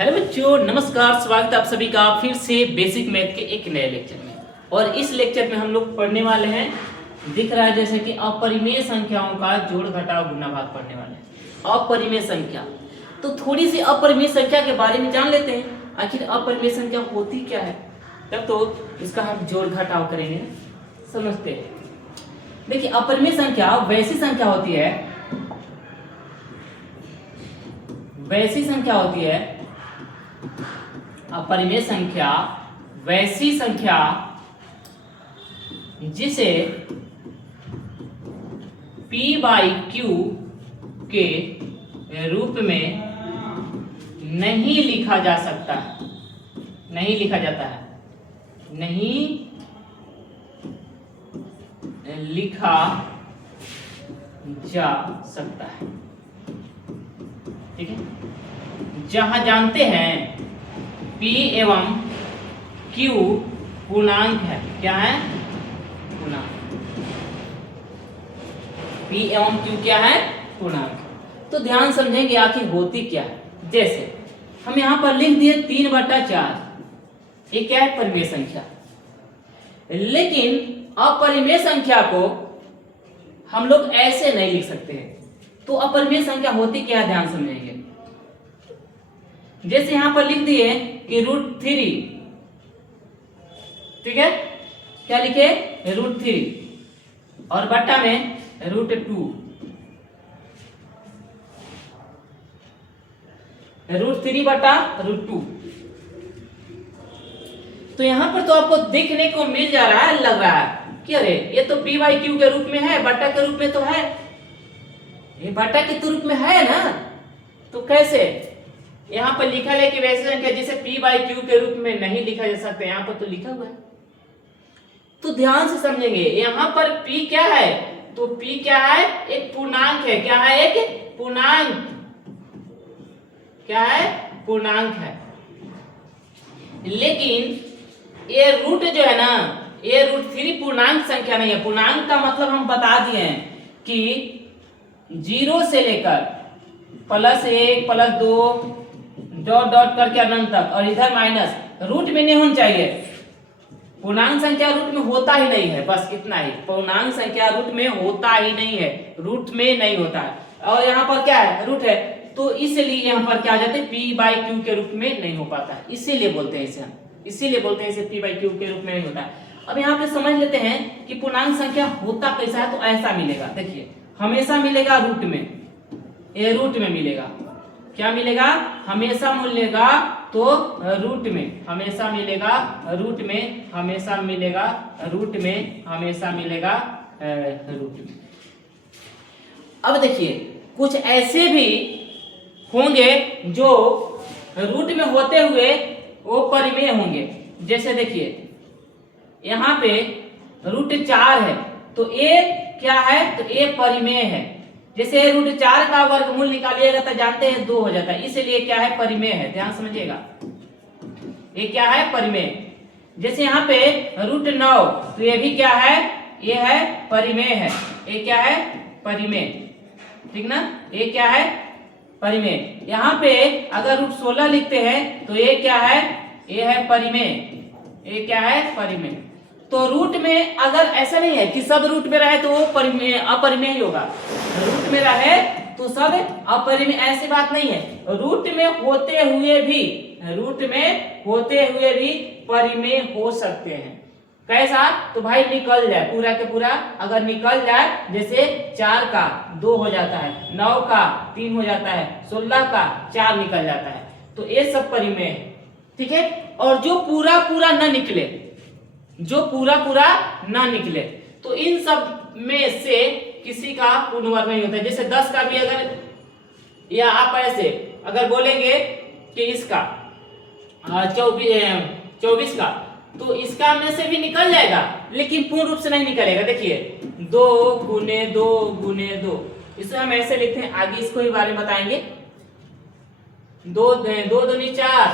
Hello बच्चों, नमस्कार। स्वागत है आप सभी का फिर से बेसिक मैथ के एक नए लेक्चर में। और इस लेक्चर में हम लोग पढ़ने वाले हैं, दिख रहा है जैसे कि अपरिमेय संख्याओं का जोड़ घटाव गुणा भाग पढ़ने वाले हैं। अपरिमेय संख्या, तो थोड़ी सी अपरिमेय संख्या के बारे में जान लेते हैं। आखिर अपरिमेय संख्या होती क्या है, तब तो इसका हम जोड़ घटाव करेंगे, समझते हैं। देखिए, अपरिमेय संख्या वैसी संख्या होती है अपरिमेय संख्या वैसी संख्या जिसे p/q के रूप में नहीं लिखा जा सकता है, नहीं लिखा जाता है, नहीं लिखा जा सकता है। ठीक है, जहां जानते हैं P एवं Q पूर्णांक है। क्या है? पूर्णांक। P एवं Q क्या है? पूर्णांक। तो ध्यान समझेंगे आखिर होती क्या है। जैसे हम यहां पर लिख दिए 3/4, ये क्या है? परिमेय संख्या। लेकिन अपरिमेय संख्या को हम लोग ऐसे नहीं लिख सकते हैं। तो अपरिमेय संख्या होती क्या है, ध्यान समझेंगे। जैसे यहां पर लिख दिए कि √3, ठीक है, क्या लिखे? √3 और बट्टा में √2, √3/√2। तो यहां पर तो आपको देखने को मिल जा रहा है, लग रहा है कि अरे ये तो p/q के रूप में है, बट्टा के रूप में तो है, ये बट्टा के रूप में है ना। तो कैसे यहां पर लिखा है कि वैसी संख्या जिसे p/q के रूप में नहीं लिखा जा सकता, यहां पर तो लिखा हुआ है। तो ध्यान से समझेंगे, यहां पर p क्या है? तो p क्या है? एक पूर्णांक है। क्या है? एक पूर्णांक। क्या है? पूर्णांक है। लेकिन ये रूट जो है ना, ये √3 पूर्णांक संख्या नहीं है। पूर्णांक का मतलब हम बता दिए हैं कि 0 से लेकर +1 +2 डॉट डॉट करके अनंत तक, और इधर माइनस, रूट में नहीं होना चाहिए। पूर्णांक संख्या रूट में होता ही नहीं है, बस इतना ही। पूर्णांक संख्या रूट में होता ही नहीं है, रूट में नहीं होता है। और यहाँ पर क्या है? रूट है, तो इसलिए यहाँ पर क्या आ जाते हैं? p/q के रूप में नहीं हो पाता है, इसीलिए बोलते हैं इसे हम, इसीलिए बोलते हैं इसे p/q के रूप में नहीं होता है। अब यहाँ पे समझ लेते हैं कि पूर्णांक संख्या होता कैसा है। तो ऐसा मिलेगा, देखिए, हमेशा मिलेगा रूट में, ये रूट में मिलेगा। क्या मिलेगा? हमेशा मिलेगा तो रूट में, हमेशा मिलेगा रूट में, हमेशा मिलेगा रूट में, हमेशा मिलेगा रूट में। अब देखिए, कुछ ऐसे भी होंगे जो रूट में होते हुए वो परिमेय होंगे। जैसे देखिए, यहाँ पे √4 है, तो ये क्या है? तो ये परिमेय है। जैसे √4 का वर्गमूल निकालिएगा तो जानते हैं 2 हो जाता है, इसलिए क्या है? परिमेय है। ध्यान समझिएगा, ये क्या है? परिमेय। जैसे यहाँ पे √9, तो ये भी क्या है? ये है परिमेय है। ये क्या है? परिमेय, ठीक ना? ये क्या है? परिमेय। यहाँ पे अगर √16 लिखते हैं तो ये क्या है? ये है परिमेय। ये क्या है? परिमेय। तो रूट में अगर ऐसा नहीं है कि सब रूट में रहे तो वो अपरिमेय ही होगा। रूट में रहे तो सब अपरिमेय, ऐसी बात नहीं है। रूट में होते हुए भी, रूट में होते हुए भी परिमेय हो सकते हैं। कैसा? तो भाई निकल जाए पूरा के पूरा, अगर निकल जाए, जैसे 4 का 2 हो जाता है, 9 का 3 हो जाता है, 16 का 4 निकल जाता है, तो ये सब परिमेय है। ठीक है। और जो पूरा पूरा न निकले, जो पूरा पूरा ना निकले, तो इन सब में से किसी का पूर्ण वर्ग नहीं होता है। जैसे 10 का भी अगर, या आप ऐसे अगर बोलेंगे कि इसका 24 का, तो इसका में से भी निकल जाएगा, लेकिन पूर्ण रूप से नहीं निकलेगा। देखिए 2 गुने 2 गुने 2, इसे हम ऐसे लिखते हैं, आगे इसको ही बारे में बताएंगे। 2 दूनी 4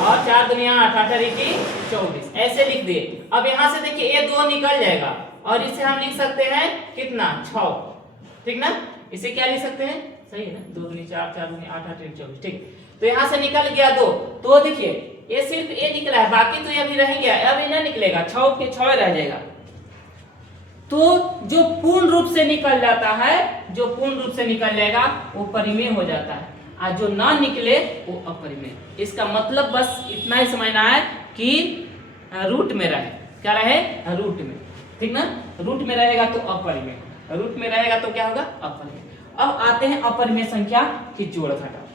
और 4 दूनी 8, 8 24, ऐसे लिख दिए। अब यहां से देखिए ये 2 निकल जाएगा, और इसे हम लिख सकते हैं कितना? 6, ठीक ना? इसे क्या लिख सकते हैं? सही है ना, 2 दूनी 4, 4 दूनी 8, 8 24, ठीक। तो यहाँ से निकल गया 2, तो देखिए ये सिर्फ ये निकला है, बाकी तो ये अभी रह गया, अब ये ना निकलेगा, 6 के 6 रह जाएगा। तो जो पूर्ण रूप से निकल जाता है, जो पूर्ण रूप से निकल जाएगा वो परिमेय हो जाता है, और जो ना निकले वो अपरिमेय। इसका मतलब बस इतना ही समझना है कि रूट में रहे, क्या रहे, रूट में, ठीक ना। रूट में रहेगा तो अपरिमेय, रूट में रहेगा तो क्या होगा, अपरिमेय। अब आते हैं अपरिमेय संख्या के जोड़ घटाव,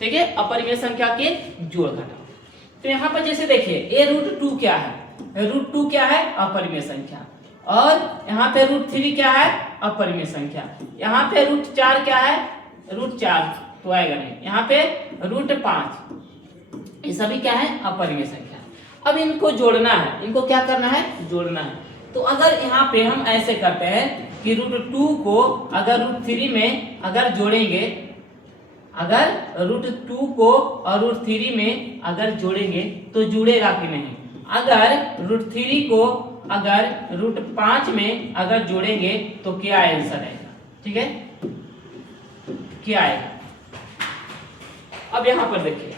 ठीक है, अपरिमेय संख्या के जोड़ घटाव। तो यहाँ पर जैसे देखिए ए रूट 2 क्या है, रूट 2 क्या है, अपरिमेय संख्या, और यहाँ पे रूट 3 क्या है, अपरिमेय संख्या, यहाँ पे रूट 4 क्या है, रूट 4 तो आएगा नहीं, यहाँ पे रूट 5, ये सभी क्या है, अपरिमेय संख्या। अब इनको जोड़ना है, इनको क्या करना है, जोड़ना है। तो अगर यहाँ पे हम ऐसे करते हैं कि रूट 2 को अगर रूट 3 में अगर जोड़ेंगे, अगर रूट 2 को और रूट 3 में अगर जोड़ेंगे तो जुड़ेगा कि नहीं, अगर रूट 3 को अगर रूट 5 में अगर जोड़ेंगे तो क्या आंसर आएगा, ठीक है, क्या आएगा। अब यहाँ पर देखिए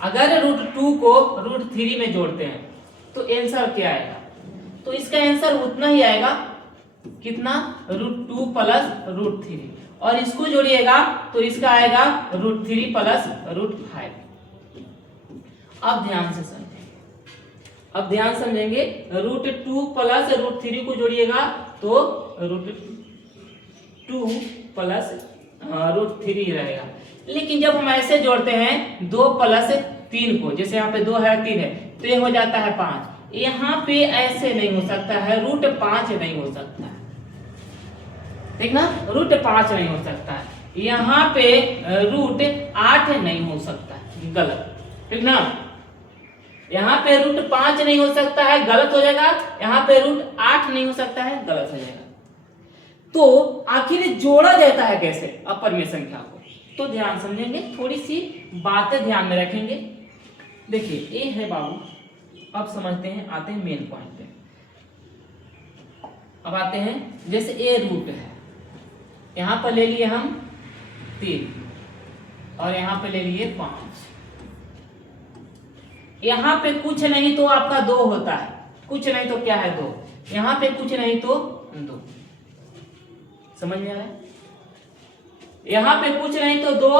अगर रूट 2 को रूट 3 में जोड़ते हैं तो आंसर क्या आएगा, तो इसका आंसर उतना ही आएगा, कितना, रूट 2 प्लस रूट 3, और इसको जोड़िएगा तो इसका आएगा रूट 3 प्लस रूट 5। अब ध्यान से समझेंगे, अब ध्यान समझेंगे, रूट 2 प्लस रूट 3 को जोड़िएगा तो रूट 2 प्लस रूट 3 रहेगा। लेकिन जब हम ऐसे जोड़ते हैं 2 प्लस 3 को, जैसे यहाँ पे 2 है 3 है तो ये हो जाता है 5, यहाँ पे ऐसे नहीं हो सकता है, रूट 5 नहीं हो सकता है, ठीक ना, रूट 5 नहीं हो सकता है, यहाँ पे रूट 8 नहीं हो सकता है, गलत, ठीक ना, यहाँ पे रूट 5 नहीं हो सकता है, गलत हो जाएगा, यहाँ पे रूट 8 नहीं हो सकता है, गलत हो जाएगा। तो आखिर जोड़ा जाता है कैसे अपरिमेय संख्या को, तो ध्यान समझेंगे, थोड़ी सी बातें ध्यान में रखेंगे। देखिए ए है बाबू, अब समझते हैं, आते हैं मेन पॉइंट पे। अब आते हैं, जैसे ए रूट है, यहां पर ले लिए हम 3 और यहां पे ले लिए 5, यहां पे कुछ नहीं तो आपका 2 होता है, कुछ नहीं तो क्या है 2, यहां पे कुछ नहीं तो 2, समझ में आ रहा है, यहां पे कुछ नहीं तो 2,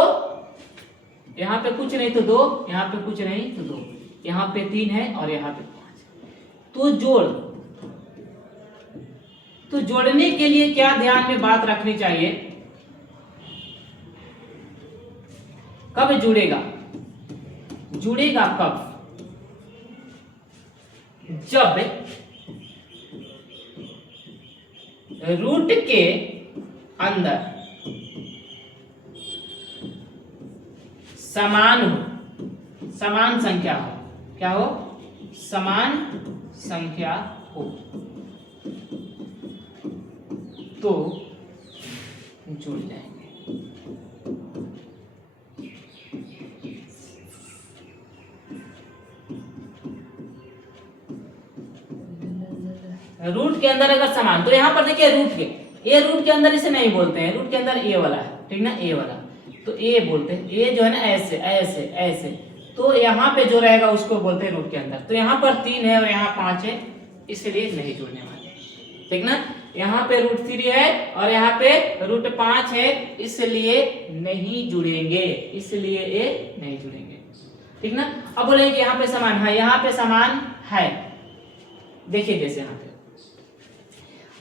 यहां पे कुछ नहीं तो 2, यहां पे कुछ नहीं तो 2, यहां पे 3 है और यहां पे 5, तो जोड़, तो जोड़ने के लिए क्या ध्यान में बात रखनी चाहिए, कब जुड़ेगा, जुड़ेगा कब, जब रूट के अंदर समान हो, समान संख्या हो, क्या हो, समान संख्या हो, तो जुड़ जाएंगे। रूट के अंदर अगर समान, तो यहां पर देखिए रूट के, ए रूट के अंदर इसे नहीं बोलते हैं, रूट के अंदर ए वाला है, ठीक ना, ए वाला, तो ए बोलते हैं, ए जो है ना ऐसे ऐसे ऐसे, तो यहाँ पे जो रहेगा उसको बोलते हैं रूट के अंदर। तो यहाँ पर 3 है और यहाँ 5 है, इसलिए नहीं जुड़ने वाले, ठीक ना, यहाँ पे रूट 3 है और यहाँ पे रूट 5 है, इसलिए नहीं जुड़ेंगे, इसलिए ये नहीं जुड़ेंगे, ठीक ना। अब बोलेंगे यहाँ पे समान है, यहाँ पे समान है, देखिए जैसे यहाँ पे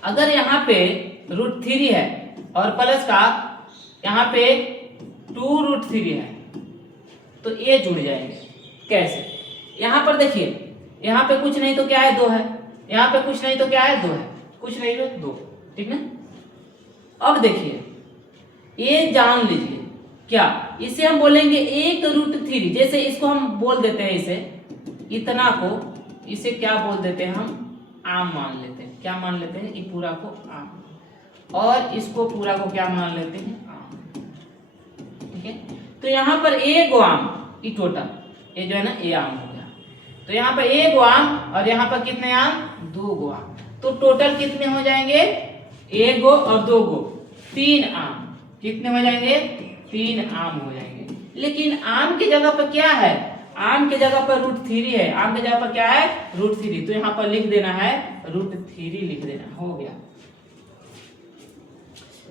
अगर यहाँ पे रूट 3 है और प्लस का यहाँ पे 2 रूट 3 है तो ये जुड़ जाएंगे, कैसे, यहाँ पर देखिए यहाँ पे कुछ नहीं तो क्या है 2 है, यहाँ पे कुछ नहीं तो क्या है 2 है, कुछ नहीं तो 2, ठीक ना। अब देखिए ये जान लीजिए क्या, इसे हम बोलेंगे 1 रूट 3, जैसे इसको हम बोल देते हैं, इसे इतना को इसे क्या बोल देते हैं, हम आम मान लेते हैं, क्या मान लेते हैं, ये पूरा को आम, और इसको पूरा को क्या मान लेते हैं, आम, ठीक है। तो यहाँ पर ए गो आम, ये टोटल ये जो है ना ए आम हो गया, तो यहाँ पर ए गो आम और यहाँ पर कितने आम, 2 गो आम, तो टोटल कितने हो जाएंगे, 1 गो और 2 गो, 3 आम, कितने हो जाएंगे? 3 आम हो जाएंगे। लेकिन आम की जगह पर क्या है? आम के जगह पर √3 है। आम के जगह पर क्या है? √3। तो यहाँ पर लिख देना है √3 लिख देना, हो गया।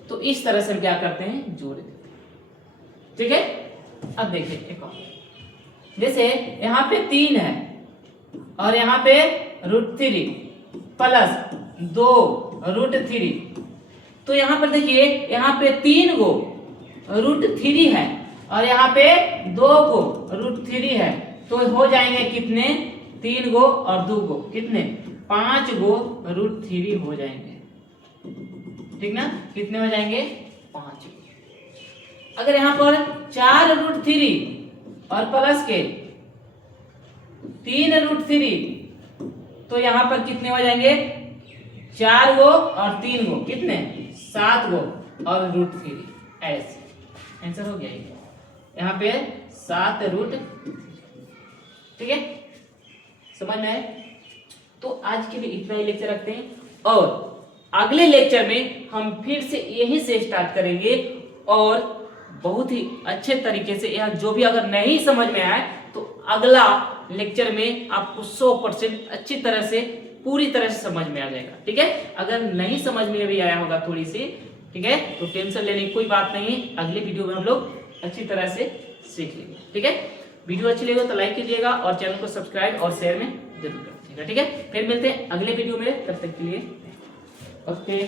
तो इस तरह से हम क्या करते हैं? जोड़ देते हैं। ठीक है। अब देखिए एक और, जैसे यहाँ पे 3 है और यहाँ पे √3 प्लस 2 √3। तो यहाँ पर देखिए, यहाँ पे 3 गो √3 है और यहाँ पे 2 गो √3 है। तो हो जाएंगे कितने? 3 गो और 2 गो कितने? 5 गो √3 हो जाएंगे। ठीक ना? कितने हो जाएंगे? 5। अगर यहाँ पर 4 √3 और प्लस के 3 √3, तो यहाँ पर कितने हो जाएंगे? 4 गो और 3 गो कितने? 7 गो और √3। ऐसे आंसर हो गया ये। यहाँ पे 7 √। ठीक है, समझ में आए? तो आज के लिए इतना ही लेक्चर रखते हैं और अगले लेक्चर में हम फिर से यही से स्टार्ट करेंगे और बहुत ही अच्छे तरीके से, यह जो भी अगर नहीं समझ में आए तो अगला लेक्चर में आपको 100% अच्छी तरह से पूरी तरह से समझ में आ जाएगा। ठीक है, अगर नहीं समझ में भी आया होगा थोड़ी सी, ठीक है, तो टेंशन लेने की कोई बात नहीं है। अगले वीडियो में हम लोग अच्छी तरह से सीख लेंगे। ठीक है, वीडियो अच्छी लगे तो लाइक कीजिएगा और चैनल को सब्सक्राइब और शेयर में जरूर करिएगा। ठीक है, फिर मिलते हैं अगले वीडियो में, तब तक के लिए ओके।